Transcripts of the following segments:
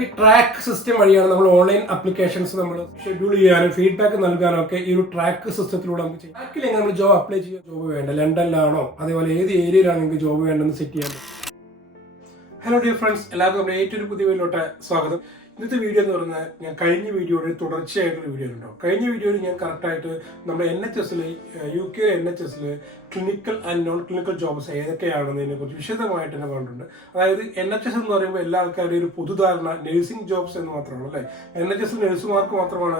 ഈ track system വഴിയാണ് നമ്മൾ ഓൺലൈൻ ആപ്ലിക്കേഷൻസ് നമ്മൾ ഷെഡ്യൂൾ ചെയ്യാനും ഫീഡ്ബാക്ക് നൽകാനും ഒക്കെ ഈ ഒരു ട്രാക്ക് സിസ്റ്റത്തിലൂടെ നമുക്ക് ചെയ്യാം. ട്രാക്കിൽ എങ്ങനെ നമ്മൾ ജോബ് അപ്ലൈ ചെയ്യാൻ ജോബ് വേണ്ട. ലണ്ടനിലാണോ? അതേപോലെ ഏത് ഏരിയയിലാണ് നിങ്ങൾക്ക് ജോബ് വേണ്ടെന്ന് സെറ്റ് ചെയ്യാൻ പറ്റും. ഹലോ ഡിയർ ഫ്രണ്ട്സ് എല്ലാവർക്കും നമ്മുടെ ഏറ്റവും പുതിയ വീട്ടിലോട്ട് സ്വാഗതം. ഇന്നത്തെ വീഡിയോ എന്ന് പറഞ്ഞാൽ ഞാൻ കഴിഞ്ഞ വീഡിയോയുടെ തുടർച്ചയായിട്ടുള്ള വീഡിയോ ഉണ്ടോ കഴിഞ്ഞ വീഡിയോയിൽ ഞാൻ കറക്റ്റായിട്ട് നമ്മുടെ എൻ എച്ച് എസിൽ യു കെ എൻ എച്ച് എസിൽ clinical and non clinical jobs ഏതൊക്കെയാണെന്നതിനെ കുറിച്ച് വിശദമായിട്ട് തന്നെ പറഞ്ഞിട്ടുണ്ട്. അതായത് എൻ എച്ച് എസ് എന്ന് പറയുമ്പോൾ എല്ലാ ആൾക്കാരുടെയും ഒരു പൊതുധാരണ നഴ്സിംഗ് ജോബ്സ് എന്ന് മാത്രമാണ് അല്ലേ? എൻ എച്ച് എസ് നഴ്സുമാർക്ക് മാത്രമാണ്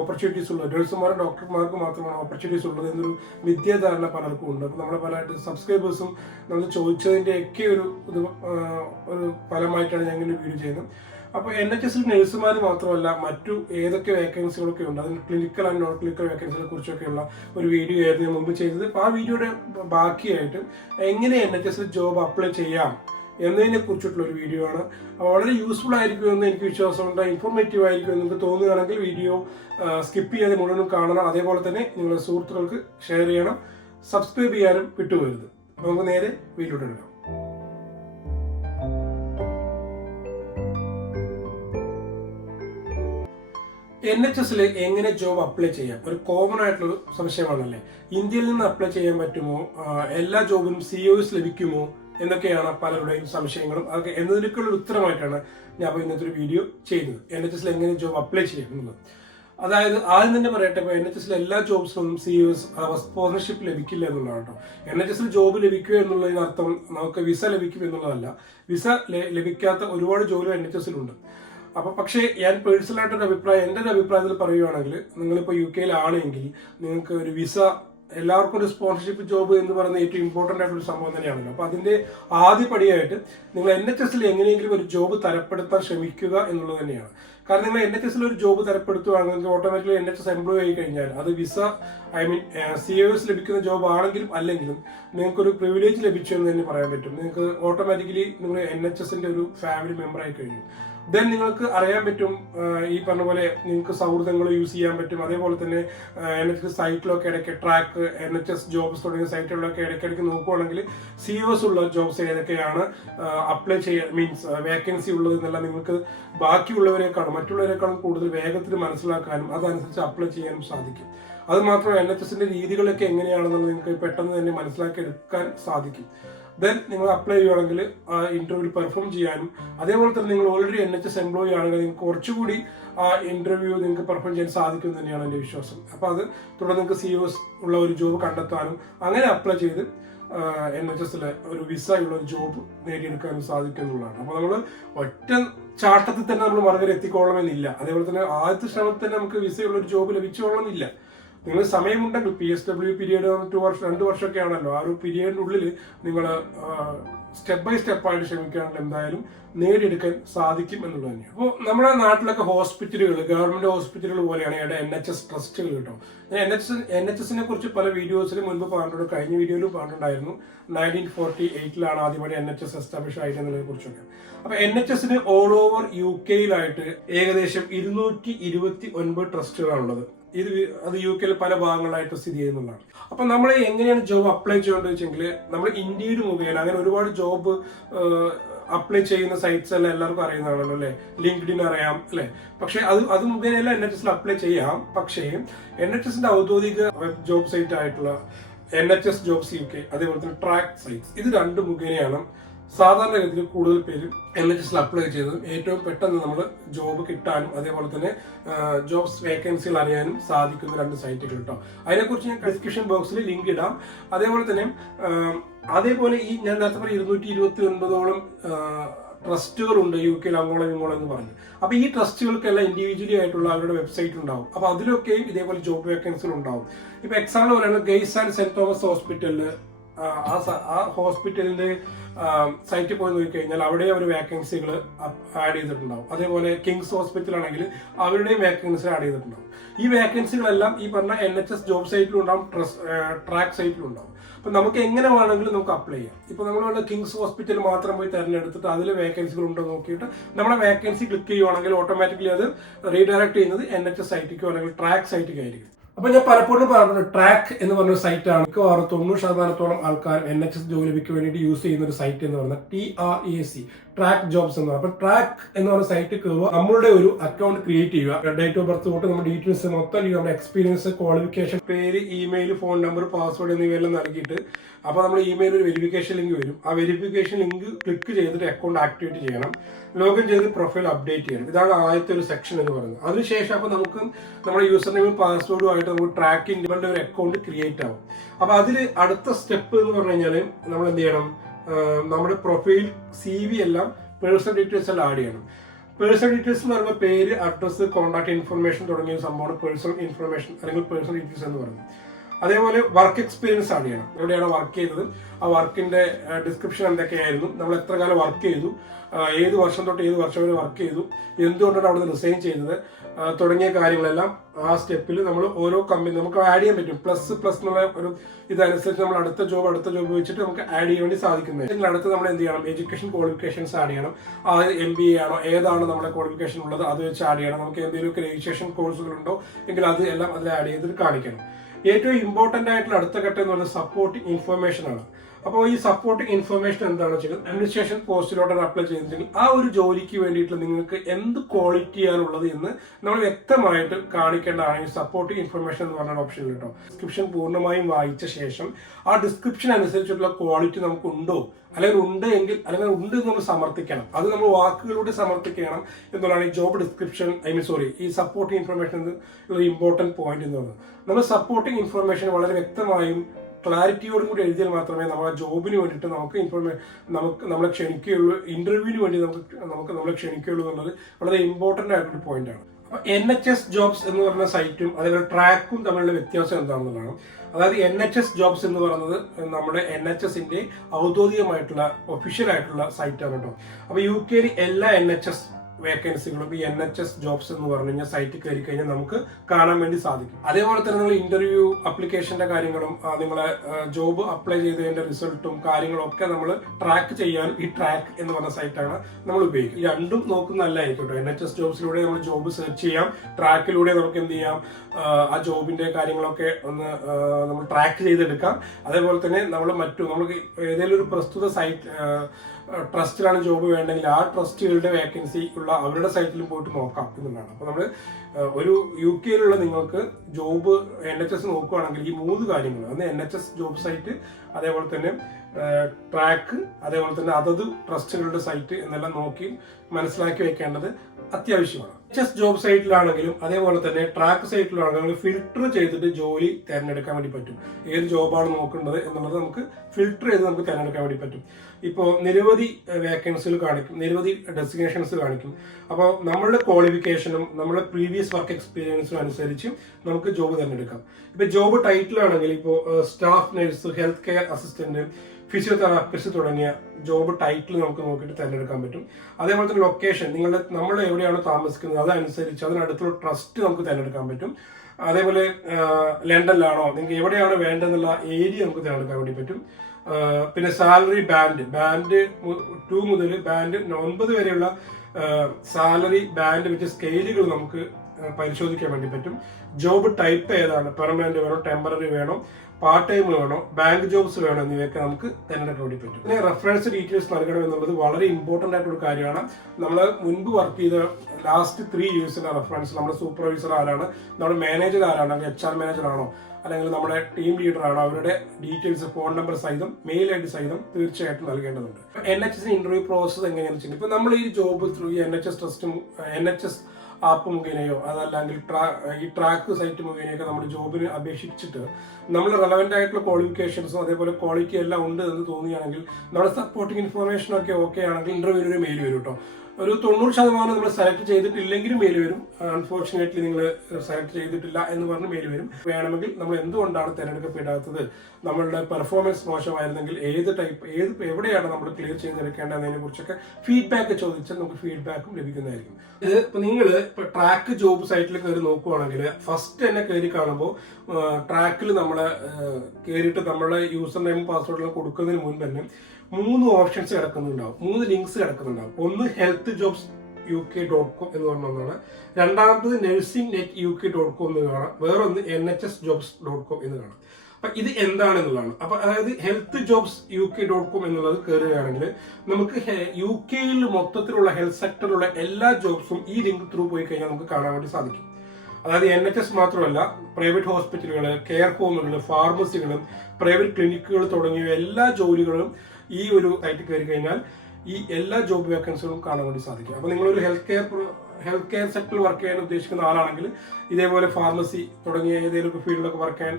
ഓപ്പർച്യൂണിറ്റീസ് ഉള്ളത്. നഴ്സുമാരും ഡോക്ടർമാർക്ക് മാത്രമാണ് ഓപ്പർച്യൂണിറ്റീസ് ഉള്ളത് എന്നൊരു വിദ്യാധാരണ പലർക്കും ഉണ്ട്. അപ്പോൾ നമ്മുടെ പല സബ്സ്ക്രൈബേഴ്സും നമ്മൾ ചോദിച്ചതിന്റെ ഒക്കെ ഒരു ഇത് ഒരു ഫലമായിട്ടാണ് ഇങ്ങനെ വീഡിയോ ചെയ്യുന്നത്. അപ്പോൾ എൻ എച്ച് എസിൽ നഴ്സുമാർ മാത്രമല്ല മറ്റു ഏതൊക്കെ വേക്കൻസികളൊക്കെ ഉണ്ട്? അതിന് ക്ലിനിക്കൽ ആൻഡ് നോൺ ക്ലിനിക്കൽ വേക്കൻസികളെ കുറിച്ചൊക്കെയുള്ള ഒരു വീഡിയോ ആയിരുന്നു ഞാൻ മുമ്പ് ചെയ്തത്. അപ്പോൾ ആ വീഡിയോയുടെ ബാക്കിയായിട്ട് എങ്ങനെ എൻ എച്ച് എസിൽ ജോബ് അപ്ലൈ ചെയ്യാം എന്നതിനെ കുറിച്ചിട്ടുള്ള ഒരു വീഡിയോ ആണ്. വളരെ യൂസ്ഫുൾ ആയിരിക്കും എന്ന് എനിക്ക് വിശ്വാസമുണ്ട്. ഇൻഫോർമേറ്റീവ് ആയിരിക്കും എന്ന് നിങ്ങൾക്ക് തോന്നുകയാണെങ്കിൽ വീഡിയോ സ്കിപ്പ് ചെയ്യാതെ മുഴുവനും കാണണം. അതേപോലെ തന്നെ നിങ്ങളുടെ സുഹൃത്തുക്കൾക്ക് ഷെയർ ചെയ്യണം. സബ്സ്ക്രൈബ് ചെയ്യാനും വിട്ടുപോകരുത് നമുക്ക് നേരെ വീഡിയോ എൻ എച്ച് എസിൽ എങ്ങനെ ജോബ് അപ്ലൈ ചെയ്യാം? ഒരു കോമൺ ആയിട്ടുള്ള സംശയമാണല്ലേ? ഇന്ത്യയിൽ നിന്ന് അപ്ലൈ ചെയ്യാൻ പറ്റുമോ? എല്ലാ ജോബിനും സി ഒസ് ലഭിക്കുമോ? എന്നൊക്കെയാണ് പലരുടെയും സംശയങ്ങളും. അതൊക്കെ എന്നതിനൊക്കെയുള്ള ഉത്തരമായിട്ടാണ് ഞാൻ അപ്പോൾ ഇന്നത്തെ ഒരു വീഡിയോ ചെയ്യുന്നത്. എൻ എച്ച് എസിൽ എങ്ങനെ ജോബ് അപ്ലൈ ചെയ്യാം എന്നുള്ളത്. അതായത് ആദ്യം തന്നെ പറയട്ടെ ഇപ്പോൾ എൻ എച്ച് എസിൽ എല്ലാ ജോബ്സിനും സി എസ് സ്പോൺസർഷിപ്പ് ലഭിക്കില്ല എന്നുള്ളതാണ് കേട്ടോ. എൻ എച്ച് എസിൽ ജോബ് ലഭിക്കുക എന്നുള്ളതിനർത്ഥം നമുക്ക് വിസ ലഭിക്കും എന്നുള്ളതല്ല. വിസ ലഭിക്കാത്ത ഒരുപാട് ജോലി എൻ എച്ച് എസിലുണ്ട് അപ്പൊ പക്ഷേ ഞാൻ പേഴ്സണൽ ആയിട്ടൊരു അഭിപ്രായം എന്റെ ഒരു അഭിപ്രായത്തിൽ പറയുകയാണെങ്കിൽ നിങ്ങളിപ്പോൾ യു കെയിലാണെങ്കിൽ നിങ്ങൾക്ക് ഒരു വിസ എല്ലാവർക്കും ഒരു സ്പോൺസർഷിപ്പ് ജോബ് എന്ന് പറയുന്ന ഏറ്റവും ഇമ്പോർട്ടന്റ് ആയിട്ടൊരു സംഭവം തന്നെയാണല്ലോ. അപ്പോൾ അതിന്റെ ആദ്യ പടിയായിട്ട് നിങ്ങൾ എൻ എച്ച് എസിൽ എങ്ങനെയെങ്കിലും ഒരു ജോബ് തരപ്പെടുത്താൻ ശ്രമിക്കുക എന്നുള്ളത് തന്നെയാണ്. കാരണം നിങ്ങൾ എൻ എച്ച് എസിൽ ഒരു job തരപ്പെടുത്തുകയാണെങ്കിൽ automatically N H S employee ആയി കഴിഞ്ഞാൽ അത് visa I mean C S ലഭിക്കുന്ന ജോബ് ആണെങ്കിലും അല്ലെങ്കിലും നിങ്ങൾക്കൊരു പ്രിവിലേജ് ലഭിച്ചു എന്ന് തന്നെ പറയാൻ പറ്റും. നിങ്ങൾക്ക് ഓട്ടോമാറ്റിക്കലി നിങ്ങൾ എൻ എച്ച് എസിന്റെ ഒരു ഫാമിലി മെമ്പർ ആയി കഴിഞ്ഞു. ദെൻ നിങ്ങൾക്ക് അറിയാൻ പറ്റും ഈ പറഞ്ഞ പോലെ നിങ്ങൾക്ക് സൗഹൃദങ്ങൾ യൂസ് ചെയ്യാൻ പറ്റും. അതേപോലെ തന്നെ എൻ എച്ച് എസ് സൈറ്റിലൊക്കെ ഇടയ്ക്ക് Trac N H S jobs തുടങ്ങിയ സൈറ്റുകളിലൊക്കെ ഇടയ്ക്കിടയ്ക്ക് നോക്കുവാണെങ്കിൽ സി എസ് ഉള്ള ജോബ്സ് ഏതൊക്കെയാണ് അപ്ലൈ ചെയ്യാൻ മീൻസ് വേക്കൻസി ഉള്ളത് എന്നെല്ലാം നിങ്ങൾക്ക് ബാക്കിയുള്ളവരെക്കാളും മറ്റുള്ളവരെക്കാളും കൂടുതൽ വേഗത്തിൽ മനസ്സിലാക്കാനും അതനുസരിച്ച് അപ്ലൈ ചെയ്യാനും സാധിക്കും. അത് മാത്രം എൻ എച്ച് എസിന്റെ രീതികളൊക്കെ എങ്ങനെയാണെന്നുള്ളത് നിങ്ങൾക്ക് പെട്ടെന്ന് തന്നെ മനസ്സിലാക്കി എടുക്കാൻ സാധിക്കും. ദെൻ നിങ്ങൾ അപ്ലൈ ചെയ്യുകയാണെങ്കിൽ ആ ഇന്റർവ്യൂ പെർഫോം ചെയ്യാനും അതേപോലെ തന്നെ നിങ്ങൾ already N H S employee ആണെങ്കിൽ നിങ്ങൾക്ക് കുറച്ചുകൂടി ആ ഇന്റർവ്യൂ നിങ്ങൾക്ക് പെർഫോം ചെയ്യാൻ സാധിക്കും തന്നെയാണ് എന്റെ വിശ്വാസം. അപ്പോൾ അത് തുടർന്ന് നിങ്ങൾക്ക് സി എസ് ഉള്ള ഒരു ജോബ് കണ്ടെത്താനും അങ്ങനെ അപ്ലൈ ചെയ്ത് എൻ എച്ച് എസിലെ ഒരു വിസ ഉള്ള ഒരു ജോബ് നേടിയെടുക്കാനും സാധിക്കും എന്നുള്ളതാണ്. അപ്പോൾ നമ്മൾ ഒറ്റ ചാട്ടത്തിൽ തന്നെ നമ്മൾ മറുകര എത്തിക്കോളണമെന്നില്ല അതേപോലെ തന്നെ ആദ്യത്തെ ശ്രമത്തിൽ തന്നെ നമുക്ക് വിസയുള്ള ഒരു ജോബ് ലഭിച്ചോളണമെന്നില്ല. നിങ്ങൾ സമയമുണ്ടെങ്കിൽ P S W period two വർഷം രണ്ട് വർഷമൊക്കെ ആണല്ലോ ആ ഒരു പീരീഡിനുള്ളിൽ നിങ്ങൾ സ്റ്റെപ്പ് ബൈ സ്റ്റെപ്പായിട്ട് ശ്രമിക്കുകയാണെങ്കിൽ എന്തായാലും നേടിയെടുക്കാൻ സാധിക്കും എന്നുള്ളത് തന്നെയാണ്. അപ്പോൾ നമ്മുടെ നാട്ടിലൊക്കെ ഹോസ്പിറ്റലുകൾ ഗവൺമെന്റ് ഹോസ്പിറ്റലുകൾ പോലെയാണ് ഇവിടെ എൻ എച്ച് എസ് ട്രസ്റ്റുകൾ കേട്ടോ. എൻ എച്ച് എൻ എച്ച് എസിനെ കുറിച്ച് പല വീഡിയോസിലും മുൻപ് പറഞ്ഞിട്ടുണ്ട് കഴിഞ്ഞ വീഡിയോയിൽ പറഞ്ഞിട്ടുണ്ടായിരുന്നു. നയന്റീൻ ഫോർട്ടി എയ്റ്റിലാണ് ആദ്യമായി എൻ എച്ച് എസ് എസ്റ്റാബ്ലിഷ് ആയിരുന്നതിനെ കുറിച്ചൊക്കെ. അപ്പൊ എൻ എച്ച് എസിന് ഓൾ ഓവർ യു കെയിലായിട്ട് ഏകദേശം ഇരുന്നൂറ്റി ഇരുപത്തി ഒൻപത് ട്രസ്റ്റുകളാണുള്ളത് ഇത് അത് യു കെയിൽ പല ഭാഗങ്ങളായിട്ട് സ്ഥിതി ചെയ്യുന്നതാണ് അപ്പൊ നമ്മൾ എങ്ങനെയാണ് ജോബ് അപ്ലൈ ചെയ്യേണ്ടത് വെച്ചെങ്കിൽ നമ്മൾ ഇന്ത്യയിൽ മുഖേന അങ്ങനെ ഒരുപാട് ജോബ് അപ്ലൈ ചെയ്യുന്ന സൈറ്റ്സ് എല്ലാം എല്ലാവർക്കും അറിയുന്നതാണല്ലോ അല്ലെ? ലിങ്ക്ഡിൻ അറിയാം അല്ലെ? പക്ഷെ അത് അത് മുഖേന എൻ എച്ച് എസിൽ അപ്ലൈ ചെയ്യാം. പക്ഷേ എൻ എച്ച് എസിന്റെ ഔദ്യോഗിക വെബ് ജോബ് സൈറ്റ് ആയിട്ടുള്ള N H S jobs U K അതേപോലെ തന്നെ ട്രാക്ക് സൈറ്റ്സ് ഇത് രണ്ട് മുഖേനയാണ് സാധാരണഗതിയിൽ കൂടുതൽ പേരും എൻ എച്ച് എസിൽ അപ്ലൈ ചെയ്തതും ഏറ്റവും പെട്ടെന്ന് നമ്മൾ ജോബ് കിട്ടാനും അതേപോലെ തന്നെ ജോബ്സ് വേക്കൻസികൾ അറിയാനും സാധിക്കുന്ന രണ്ട് സൈറ്റുകൾ കേട്ടോ അതിനെക്കുറിച്ച് ഞാൻ ഡിസ്ക്രിപ്ഷൻ ബോക്സിൽ ലിങ്ക് ഇടാം. അതേപോലെ തന്നെ അതേപോലെ ഈ ഞാൻ നേരത്തെ പറഞ്ഞ ഇരുന്നൂറ്റി ഇരുപത്തി ഒൻപതോളം ട്രസ്റ്റുകളുണ്ട് യു കെയിൽ അങ്ങോളം ഇങ്ങോളം എന്ന് പറഞ്ഞു. അപ്പൊ ഈ ട്രസ്റ്റുകൾക്കെല്ലാം ഇൻഡിവിജ്വലി ആയിട്ടുള്ള അവരുടെ വെബ്സൈറ്റ് ഉണ്ടാവും. അപ്പൊ അതിലൊക്കെയും ഇതേപോലെ ജോബ് വേക്കൻസികൾ ഉണ്ടാവും. ഇപ്പൊ എക്സാമ്പിൾ പറയുന്നത് ഗെയ്സ് ആൻഡ് സെന്റ് തോമസ് ഹോസ്പിറ്റലിൽ ആ, ആ ഹോസ്പിറ്റലിന്റെ സൈറ്റിൽ പോയി നോക്കിക്കഴിഞ്ഞാൽ അവിടെ അവർ വേക്കൻസികൾ ആഡ് ചെയ്തിട്ടുണ്ടാവും. അതേപോലെ കിങ്സ് ഹോസ്പിറ്റൽ ആണെങ്കിൽ അവരുടെയും വേക്കൻസി ആഡ് ചെയ്തിട്ടുണ്ടാവും. ഈ വേക്കൻസികളെല്ലാം ഈ പറഞ്ഞ എൻ എച്ച് എസ് ജോബ് സൈറ്റിലും ഉണ്ടാവും ട്രാക്ക് സൈറ്റിലും ഉണ്ടാവും. അപ്പൊ നമുക്ക് എങ്ങനെ വേണമെങ്കിലും നമുക്ക് അപ്ലൈ ചെയ്യാം. ഇപ്പൊ നമ്മൾ വേണ്ട കിങ്സ് ഹോസ്പിറ്റൽ മാത്രം പോയി തിരഞ്ഞെടുത്തിട്ട് അതിൽ വേക്കൻസികൾ ഉണ്ടോ നോക്കിയിട്ട് നമ്മളെ വേക്കൻസി ക്ലിക്ക് ചെയ്യുവാണെങ്കിൽ ഓട്ടോമാറ്റിക്കലി അത് റീഡയറക്ട് ചെയ്യുന്നത് എൻ എച്ച് എസ് സൈറ്റിക്കോ അല്ലെങ്കിൽ ട്രാക്ക് സൈറ്റിക്കോ ആയിരിക്കും. അപ്പൊ ഞാൻ പലപ്പോഴും പറഞ്ഞത് ട്രാക്ക് എന്ന് പറഞ്ഞ സൈറ്റ് ആണ്. മിക്കവാറും തൊണ്ണൂറ് ശതമാനത്തോളം ആൾക്കാർ എൻ എച്ച് എസ് ജോലിക്ക് വേണ്ടിയിട്ട് യൂസ് ചെയ്യുന്ന ഒരു സൈറ്റ് എന്ന് പറയുന്നത് T R S C Trac jobs എന്ന് അപ്പൊ ട്രാക്ക് എന്ന് പറഞ്ഞ സൈറ്റ് കയറുക നമ്മളുടെ ഒരു അക്കൗണ്ട് ക്രിയേറ്റ് ചെയ്യുക. ഡേറ്റ് ഓഫ് ബർത്ത് തൊട്ട് നമ്മുടെ ഡീറ്റെയിൽസ് മൊത്തം നമ്മുടെ എക്സ്പീരിയൻസ് ക്വാളിഫിക്കേഷൻ പേര് ഇമെയിൽ ഫോൺ നമ്പർ പാസ്വേഡ് എന്നിവയെല്ലാം നൽകിയിട്ട് അപ്പോൾ നമ്മൾ ഇമെയിൽ ഒരു വെരിഫിക്കേഷൻ ലിങ്ക് വരും. ആ വെരിഫിക്കേഷൻ ലിങ്ക് ക്ലിക്ക് ചെയ്തിട്ട് അക്കൗണ്ട് ആക്ടിവേറ്റ് ചെയ്യണം. ലോഗിൻ ചെയ്ത് പ്രൊഫൈൽ അപ്ഡേറ്റ് ചെയ്യണം. ഇതാണ് ആദ്യത്തെ ഒരു സെക്ഷൻ എന്ന് പറയുന്നത്. അതിനുശേഷം അപ്പോൾ നമുക്ക് നമ്മുടെ യൂസർ നെയിമും പാസ്വേഡും ആയിട്ട് നമുക്ക് ട്രാക്കിംഗ് ഒരു അക്കൗണ്ട് ക്രിയേറ്റ് ആവും. അപ്പോൾ അതിൽ അടുത്ത സ്റ്റെപ്പ് എന്ന് പറഞ്ഞു കഴിഞ്ഞാൽ നമ്മൾ എന്ത് ചെയ്യണം? നമ്മുടെ പ്രൊഫൈൽ സി വി എല്ലാം പേഴ്സണൽ ഡീറ്റെയിൽസ് എല്ലാം ആഡ് ചെയ്യണം. പേഴ്സണൽ ഡീറ്റെയിൽസ് എന്ന് പറയുമ്പോൾ പേര് അഡ്രസ് കോൺടാക്ട് ഇൻഫർമേഷൻ തുടങ്ങിയ സംഭവമാണ് പേഴ്സണൽ ഇൻഫർമേഷൻ അല്ലെങ്കിൽ പേഴ്സണൽ ഡീറ്റെയിൽസ് എന്ന് പറയുന്നത്. അതേപോലെ വർക്ക് എക്സ്പീരിയൻസ് ചെയ്യണം. എവിടെയാണ് വർക്ക് ചെയ്തത് ആ വർക്കിന്റെ ഡിസ്ക്രിപ്ഷൻ എന്തൊക്കെയായിരുന്നു? നമ്മൾ എത്ര കാലം വർക്ക് ചെയ്തു? ഏത് വർഷം തൊട്ട് ഏത് വർഷം വരെ വർക്ക് ചെയ്തു? എന്തുകൊണ്ടാണ് അവിടെ റിസൈൻ ചെയ്യുന്നത്? തുടങ്ങിയ കാര്യങ്ങളെല്ലാം ആ സ്റ്റെപ്പിൽ നമ്മൾ ഓരോ കമ്പനി നമുക്ക് ആഡ് ചെയ്യാൻ പറ്റും. പ്ലസ് പ്ലസ് എന്നുള്ള ഒരു ഇതനുസരിച്ച് നമ്മൾ അടുത്ത ജോബ് അടുത്ത ജോബ് വെച്ചിട്ട് നമുക്ക് ആഡ് ചെയ്യാൻ വേണ്ടി സാധിക്കുന്നത് അടുത്ത് നമ്മൾ എന്ത് ചെയ്യണം? എഡ്യൂക്കേഷൻ ക്വാളിഫിക്കേഷൻസ് ആഡ് ചെയ്യണം. അത് എം ബി എ ആണോ? ഏതാണ് നമ്മുടെ ക്വാളിഫിക്കേഷൻ ഉള്ളത്? അത് വെച്ച് ആഡ് ചെയ്യണം. നമുക്ക് എന്തെങ്കിലും രജിസ്ട്രേഷൻ കോഴ്സുകൾ ഉണ്ടോ? എങ്കിൽ അത് എല്ലാം അതിൽ ആഡ് ചെയ്തിട്ട് കാണിക്കണം. ഏറ്റവും ഇമ്പോർട്ടന്റ് ആയിട്ടുള്ള അടുത്ത ഘട്ടം എന്ന് പറയുന്നത് സപ്പോർട്ടിംഗ് ഇൻഫർമേഷൻ ആണ്. അപ്പോൾ ഈ സപ്പോർട്ടിംഗ് ഇൻഫർമേഷൻ എന്താണെന്ന് വെച്ചാൽ അഡ്മിനിസ്ട്രേഷൻ പോസ്റ്റിലോട്ടാണ് അപ്ലൈ ചെയ്തിട്ടുണ്ടെങ്കിൽ ആ ഒരു ജോലിക്ക് വേണ്ടിയിട്ട് നിങ്ങൾക്ക് എന്ത് ക്വാളിറ്റിയാണുള്ളത് എന്ന് നമ്മൾ വ്യക്തമായിട്ട് കാണിക്കേണ്ടതാണ് ഈ സപ്പോർട്ടിംഗ് ഇൻഫർമേഷൻ എന്ന് പറഞ്ഞ ഓപ്ഷൻ കേട്ടോ. ഡിസ്ക്രിപ്ഷൻ പൂർണമായും വായിച്ച ശേഷം ആ ഡിസ്ക്രിപ്ഷൻ അനുസരിച്ചിട്ടുള്ള ക്വാളിറ്റി നമുക്ക് ഉണ്ടോ? അല്ലെങ്കിൽ ഉണ്ട് എങ്കിൽ അല്ലെങ്കിൽ ഉണ്ട് എന്ന് നമ്മൾ സമർപ്പിക്കണം അത് നമ്മൾ വാക്കുകളിലൂടെ സമർത്ഥിക്കണം എന്നുള്ളതാണ് ഈ job description I mean sorry ഈ സപ്പോർട്ടിംഗ് ഇൻഫർമേഷൻ ഒരു ഇമ്പോർട്ടന്റ് പോയിന്റ് എന്ന് പറയുന്നത് നമ്മൾ സപ്പോർട്ടിംഗ് ഇൻഫർമേഷൻ വളരെ വ്യക്തമായും ക്ലാരിറ്റിയോടും കൂടി എഴുതിയാൽ മാത്രമേ നമ്മളെ ജോബിന് വേണ്ടിയിട്ട് നമുക്ക് ഇൻഫർമേ നമുക്ക് നമ്മളെ ക്ഷണിക്കുകയുള്ളൂ ഇന്റർവ്യൂവിന് വേണ്ടി നമുക്ക് നമുക്ക് നമ്മളെ ക്ഷണിക്കുകയുള്ളൂ എന്നുള്ളത് വളരെ ഇമ്പോർട്ടന്റ് ആയിട്ടൊരു പോയിന്റ് ആണ്. അപ്പൊ എൻ എച്ച് എസ് ജോബ്സ് എന്ന് പറഞ്ഞ സൈറ്റും അതേപോലെ ട്രാക്കും തമ്മിലുള്ള വ്യത്യാസം എന്താണെന്നുള്ളതാണ്. അതായത് എൻ എച്ച് എസ് ജോബ്സ് എന്ന് പറയുന്നത് നമ്മുടെ എൻ എച്ച് എസിന്റെ ഔദ്യോഗികമായിട്ടുള്ള ഒഫീഷ്യൽ ആയിട്ടുള്ള സൈറ്റാണ് കേട്ടോ. അപ്പൊ യു കെയിൽ എല്ലാ എൻ എച്ച് എസ് വേക്കൻസികളും ഈ എൻ എച്ച് എസ് ജോബ്സ് എന്ന് പറഞ്ഞു കഴിഞ്ഞാൽ സൈറ്റിൽ കയറി കഴിഞ്ഞാൽ നമുക്ക് കാണാൻ വേണ്ടി സാധിക്കും. അതേപോലെ തന്നെ നിങ്ങൾ ഇന്റർവ്യൂ അപ്ലിക്കേഷന്റെ കാര്യങ്ങളും നിങ്ങളെ ജോബ് അപ്ലൈ ചെയ്തതിന്റെ റിസൾട്ടും കാര്യങ്ങളും ഒക്കെ നമ്മൾ ട്രാക്ക് ചെയ്യാൻ ഈ ട്രാക്ക് എന്ന് പറഞ്ഞ സൈറ്റാണ് നമ്മൾ ഉപയോഗിക്കുക രണ്ടും നോക്കുന്നതല്ലായിരിക്കും ആയിക്കോട്ടെ എൻ എച്ച് എസ് ജോബ്സിലൂടെ നമ്മൾ ജോബ് സെർച്ച് ചെയ്യാം ട്രാക്കിലൂടെ നമുക്ക് എന്ത് ചെയ്യാം ആ ജോബിന്റെ കാര്യങ്ങളൊക്കെ ഒന്ന് നമ്മൾ ട്രാക്ക് ചെയ്തെടുക്കാം. അതേപോലെ തന്നെ നമ്മൾ മറ്റു നമുക്ക് ഏതെങ്കിലും ഒരു പ്രസ്തുത സൈറ്റ് ട്രസ്റ്റിലാണ് ജോബ് വേണ്ടെങ്കിൽ ആ ട്രസ്റ്റുകളുടെ വേക്കൻസി ഉള്ള അവരുടെ സൈറ്റിലും പോയിട്ട് നോക്കാം എന്നുള്ളതാണ്. അപ്പോൾ നമ്മൾ ഒരു യു കെയിലുള്ള നിങ്ങൾക്ക് ജോബ് എൻ എച്ച് എസ് നോക്കുകയാണെങ്കിൽ ഈ മൂന്ന് കാര്യങ്ങൾ അന്ന് N H S job site അതേപോലെ തന്നെ ട്രാക്ക് അതേപോലെ തന്നെ അതത് ട്രസ്റ്റുകളുടെ സൈറ്റ് എന്നെല്ലാം നോക്കി മനസ്സിലാക്കി വെക്കേണ്ടത് അത്യാവശ്യമാണ്. എസ് ജോബ് സൈറ്റിലാണെങ്കിലും അതേപോലെ തന്നെ ട്രാക്ക് സൈറ്റിലാണെങ്കിലും ഫിൽട്ടർ ചെയ്തിട്ട് ജോലി തിരഞ്ഞെടുക്കാൻ വേണ്ടി പറ്റും. ഏത് ജോബാണ് നോക്കേണ്ടത് എന്നുള്ളത് നമുക്ക് ഫിൽട്ടർ ചെയ്ത് നമുക്ക് തിരഞ്ഞെടുക്കാൻ വേണ്ടി പറ്റും. ഇപ്പോൾ നിരവധി വേക്കൻസികൾ കാണിക്കും. നിരവധി ഡെസ്റ്റിനേഷൻസ് കാണിക്കും. അപ്പോൾ നമ്മളുടെ ക്വാളിഫിക്കേഷനും നമ്മുടെ പ്രീവിയസ് വർക്ക് എക്സ്പീരിയൻസും അനുസരിച്ച് നമുക്ക് ജോബ് തിരഞ്ഞെടുക്കാം. ഇപ്പൊ ജോബ് ടൈറ്റിൽ ആണെങ്കിൽ ഇപ്പോൾ staff nurse health care assistant physiotherapist തുടങ്ങിയ ജോബ് ടൈറ്റിൽ നമുക്ക് നോക്കിയിട്ട് തിരഞ്ഞെടുക്കാൻ പറ്റും. അതേപോലെ തന്നെ ലൊക്കേഷൻ നിങ്ങളുടെ നമ്മൾ എവിടെയാണോ താമസിക്കുന്നത് അതനുസരിച്ച് അതിനടുത്തുള്ള ട്രസ്റ്റ് നമുക്ക് തിരഞ്ഞെടുക്കാൻ പറ്റും. അതേപോലെ ലണ്ടനിലാണോ നിങ്ങൾക്ക് എവിടെയാണ് വേണ്ടതെന്നുള്ള ഏരിയ നമുക്ക് തിരഞ്ഞെടുക്കാൻ വേണ്ടി പറ്റും. പിന്നെ സാലറി ബാൻഡ് ബാൻഡ് ടു മുതൽ ബാൻഡ് ഒൻപത് വരെയുള്ള സാലറി ബാൻഡ് വെച്ച് സ്കെയിലുകൾ നമുക്ക് പരിശോധിക്കാൻ വേണ്ടി പറ്റും. ജോബ് ടൈപ്പ് ഏതാണ്? പെർമനന്റ് വേണോ? ടെമ്പററി വേണോ? പാർട്ട് ടൈം വേണോ ബാങ്ക് ജോബ്സ് വേണോ എന്നിവയൊക്കെ നമുക്ക് തിരഞ്ഞെടുക്കാൻ വേണ്ടി പറ്റും. പിന്നെ റെഫറൻസ് ഡീറ്റെയിൽസ് നൽകണം എന്നുള്ളത് വളരെ ഇമ്പോർട്ടന്റ് ആയിട്ടുള്ള കാര്യമാണ്. നമ്മൾ മുൻപ് വർക്ക് ചെയ്ത ലാസ്റ്റ് ത്രീ ഇയേഴ്സിന്റെ റെഫറൻസ് നമ്മുടെ സൂപ്പർവൈസർ ആരാണ് നമ്മുടെ മാനേജർ ആരാണ് എച്ച് ആർ മാനേജർ ആണോ അല്ലെങ്കിൽ നമ്മുടെ ടീം ലീഡർ ആണോ അവരുടെ ഡീറ്റെയിൽസ് ഫോൺ നമ്പർ സഹിതം മെയിൽ ഐ ഡി സഹിതം തീർച്ചയായിട്ടും നൽകേണ്ടതുണ്ട്. N H S interview process എങ്ങനെയാണെന്ന് വെച്ചാൽ ഇപ്പൊ നമ്മൾ ഈ job through N H S ട്രസ്റ്റും N H S app മുഖേനയോ അതല്ലെങ്കിൽ ഈ ട്രാക്ക് സൈറ്റ് മുഖേനയൊക്കെ നമ്മൾ ജോബിന് അപേക്ഷിച്ചിട്ട് നമ്മൾ റെലവെന്റ് ആയിട്ടുള്ള ക്വാളിഫിക്കേഷൻസും അതേപോലെ ക്വാളിറ്റി എല്ലാം ഉണ്ട് എന്ന് തോന്നുകയാണെങ്കിൽ നമ്മുടെ സപ്പോർട്ടിംഗ് ഇൻഫർമേഷൻ ഒക്കെ ഓക്കെ ആണെങ്കിൽ ഇന്റർവ്യൂവിന് ഒരു മെയിൽ വരും കേട്ടോ ഒരു തൊണ്ണൂറ് ശതമാനം നമ്മൾ സെലക്ട് ചെയ്തിട്ടില്ലെങ്കിലും മെയിൽ വരും. അൺഫോർച്ചുനേറ്റ്ലി നിങ്ങൾ സെലക്ട് ചെയ്തിട്ടില്ല എന്ന് പറഞ്ഞ് മെയിൽ വരും. വേണമെങ്കിൽ നമ്മൾ എന്തുകൊണ്ടാണ് തിരഞ്ഞെടുക്കപ്പെടാത്തത്? നമ്മളുടെ പെർഫോമൻസ് മോശമായിരുന്നെങ്കിൽ ഏത് ടൈപ്പ് ഏത് എവിടെയാണ് നമ്മൾ ക്ലിയർ ചെയ്തെടുക്കേണ്ടതിനെ കുറിച്ചൊക്കെ ഫീഡ്ബാക്ക് ചോദിച്ചാൽ നമുക്ക് ഫീഡ്ബാക്കും ലഭിക്കുന്നതായിരിക്കും. ഇത് ഇപ്പൊ നിങ്ങൾ ഇപ്പൊ ട്രാക്ക് ജോബ് സൈറ്റിൽ കയറി നോക്കുവാണെങ്കിൽ ഫസ്റ്റ് തന്നെ കയറി കാണുമ്പോൾ ട്രാക്കിൽ നമ്മളെ കയറിയിട്ട് നമ്മളെ യൂസർ നെയിം പാസ്വേഡെല്ലാം കൊടുക്കുന്നതിന് മുൻപ് തന്നെ മൂന്ന് ഓപ്ഷൻസ് കിടക്കുന്നുണ്ടാവും. മൂന്ന് ലിങ്ക്സ് കിടക്കുന്നുണ്ടാവും. ഒന്ന് health jobs U K dot com എന്ന് പറഞ്ഞ ഒന്നാണ്. രണ്ടാമത്തത് nursing net U K dot com എന്ന് കാണാം. വേറൊന്ന് N H S jobs dot com എന്ന് കാണാം. അപ്പൊ ഇത് എന്താണെന്നുള്ളതാണ്. അപ്പൊ അതായത് health jobs U K dot com എന്നുള്ളത് കയറുകയാണെങ്കിൽ നമുക്ക് യു കെയിൽ മൊത്തത്തിലുള്ള ഹെൽത്ത് സെക്ടറിലുള്ള എല്ലാ ജോബ്സും ഈ ലിങ്ക് ത്രൂ പോയി കഴിഞ്ഞാൽ നമുക്ക് കാണാൻ വേണ്ടി സാധിക്കും. അതായത് എൻ എച്ച് എസ് മാത്രമല്ല പ്രൈവറ്റ് ഹോസ്പിറ്റലുകൾ കെയർ ഹോമുകൾ ഫാർമസികളും പ്രൈവറ്റ് ക്ലിനിക്കുകൾ തുടങ്ങിയ എല്ലാ ജോലികളും ഈ ഒരു സൈറ്റിൽ കയറി കഴിഞ്ഞാൽ ഈ എല്ലാ ജോബ് വേക്കൻസികളും കാണാൻ വേണ്ടി സാധിക്കും. അപ്പൊ നിങ്ങളൊരു ഹെൽത്ത് കെയർ ഹെൽത്ത് കെയർ സെക്ടറിൽ വർക്ക് ചെയ്യാൻ ഉദ്ദേശിക്കുന്ന ആളാണെങ്കിൽ ഇതേപോലെ ഫാർമസി തുടങ്ങിയ ഏതെങ്കിലും ഫീൽഡിലൊക്കെ വർക്ക് ചെയ്യാൻ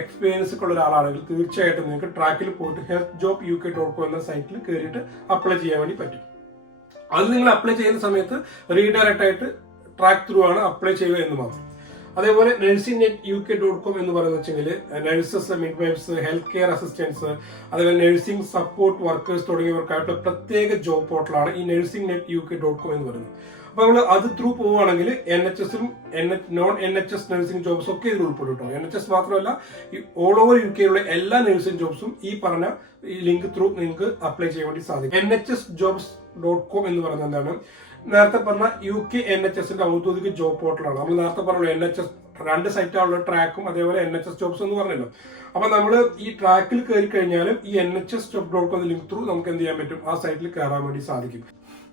എക്സ്പീരിയൻസ് ഒക്കെ ഉള്ള ഒരാളാണെങ്കിൽ തീർച്ചയായിട്ടും നിങ്ങൾക്ക് ട്രാക്കിൽ പോയിട്ട് health job U K dot com എന്ന സൈറ്റിൽ കയറിയിട്ട് അപ്ലൈ ചെയ്യാൻ വേണ്ടി പറ്റും. അത് നിങ്ങൾ അപ്ലൈ ചെയ്യുന്ന സമയത്ത് റീഡയറക്റ്റ് ആയിട്ട് ട്രാക്ക് ത്രൂ ആണ് അപ്ലൈ ചെയ്യുക എന്ന് മാത്രം. അതേപോലെ nursing net U K dot com എന്ന് പറയുന്ന വെച്ചെങ്കിൽ nurses midwives health care assistants അതേപോലെ നഴ്സിംഗ് സപ്പോർട്ട് വർക്കേഴ്സ് തുടങ്ങിയവർക്കായിട്ടുള്ള പ്രത്യേക ജോബ് പോർട്ടലാണ് ഈ nursing net U K dot com എന്ന് പറയുന്നത്. അപ്പൊ നമ്മൾ അത് ത്രൂ പോവുകയാണെങ്കിൽ എൻ എച്ച് എസും N H non N H S nursing jobs ഒക്കെ ഇതിൽ ഉൾപ്പെടും കേട്ടോ എൻ എച്ച് എസ് മാത്രമല്ല ഓൾ ഓവർ യു കെയിലുള്ള എല്ലാ നഴ്സിംഗ് ജോബ്സും ഈ പറഞ്ഞ ഈ ലിങ്ക് ത്രൂ നിങ്ങൾക്ക് അപ്ലൈ ചെയ്യാൻ വേണ്ടി സാധിക്കും. N H S jobs dot com എന്ന് പറയുന്നത് എന്താണ്? നേരത്തെ പറഞ്ഞ യു കെ എൻ എച്ച് എസിന്റെ ഔദ്യോഗിക ജോബ് പോർട്ടലാണ് നമ്മൾ നേരത്തെ പറഞ്ഞല്ലോ എൻ എച്ച് എസ് രണ്ട് സൈറ്റാണുള്ള ട്രാക്കും അതേപോലെ എൻ എച്ച് എസ് ജോബ്സ് എന്ന് പറഞ്ഞല്ലോ. അപ്പൊ നമ്മൾ ഈ ട്രാക്കിൽ കയറി കഴിഞ്ഞാലും ഈ N H S job dot com link through നമുക്ക് എന്ത് ചെയ്യാൻ പറ്റും? ആ സൈറ്റിൽ കയറാൻ വേണ്ടി സാധിക്കും.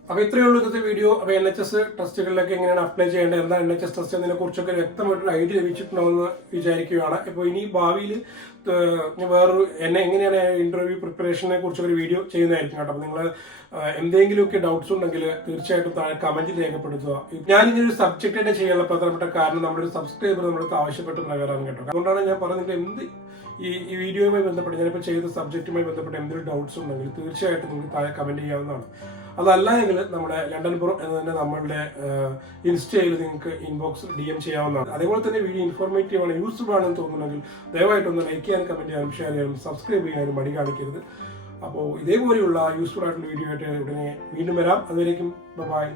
അപ്പൊ ഇത്രയേ ഉള്ളൂ ഇന്നത്തെ വീഡിയോ അപ്പൊ എൻ എച്ച് എസ് ടെസ്റ്റുകളിലൊക്കെ എങ്ങനെയാണ് അപ്ലൈ ചെയ്യേണ്ടത്? എന്താ എൻ എച്ച് എസ് ടെസ്റ്റ് എന്നതിനെ കുറിച്ചൊക്കെ വ്യക്തമായിട്ടൊരു ഐഡിയ ലഭിച്ചിട്ടുണ്ടോ എന്ന് വിചാരിക്കുകയാണ്. ഇപ്പോൾ ഇനി ഭാവിയിൽ വേറൊരു എന്നെ എങ്ങനെയാണ് ഇന്റർവ്യൂ പ്രിപ്പറേഷനെ കുറിച്ചൊരു വീഡിയോ ചെയ്യുന്നതായിരിക്കും കേട്ടോ. അപ്പൊ നിങ്ങൾ എന്തെങ്കിലുമൊക്കെ ഡൗട്ട്സ് ഉണ്ടെങ്കിൽ തീർച്ചയായിട്ടും താഴെ കമന്റിൽ രേഖപ്പെടുത്തുക. ഞാൻ ഇനി ഒരു സബ്ജക്റ്റ് തന്നെ ചെയ്യാനുള്ള പ്രധാനപ്പെട്ട കാരണം നമ്മുടെ ഒരു സബ്സ്ക്രൈബർ നമ്മളടുത്ത് ആവശ്യപ്പെട്ട പ്രകാരമാണ് കേട്ടോ. അതുകൊണ്ടാണ് ഞാൻ പറഞ്ഞത് എന്ത് ഈ ഈ വീഡിയോയുമായി ബന്ധപ്പെട്ട് ഞാനിപ്പോൾ ചെയ്ത സബ്ജക്റ്റുമായി ബന്ധപ്പെട്ട് എന്തെങ്കിലും ഡൗട്ട്സ് ഉണ്ടെങ്കിൽ തീർച്ചയായിട്ടും നിങ്ങൾക്ക് താഴെ കമന്റ് ചെയ്യാവുന്നതാണ്. അതല്ല എങ്കിൽ നമ്മുടെ ലണ്ടൻ പുറം എന്ന് തന്നെ നമ്മളുടെ ഇൻസ്റ്റയിൽ നിങ്ങൾക്ക് ഇൻബോക്സ് ഡി എം ചെയ്യാവുന്നതാണ്. അതേപോലെ തന്നെ വീഡിയോ ഇൻഫോർമേറ്റീവ് ആണ് യൂസ്ഫുൾ ആണെന്ന് തോന്നുന്നെങ്കിൽ ദയവായിട്ടൊന്ന് ലൈക്ക് ചെയ്യാനും കമന്റ് ചെയ്യാനും ഷെയർ ചെയ്യാനും സബ്സ്ക്രൈബ് ചെയ്യാനും മടി കാണിക്കരുത്. അപ്പോൾ ഇതേപോലെയുള്ള യൂസ്ഫുൾ ആയിട്ടുള്ള വീഡിയോ ആയിട്ട് ഉടനെ വീണ്ടും വരാം. അതുവരേക്കും ബൈ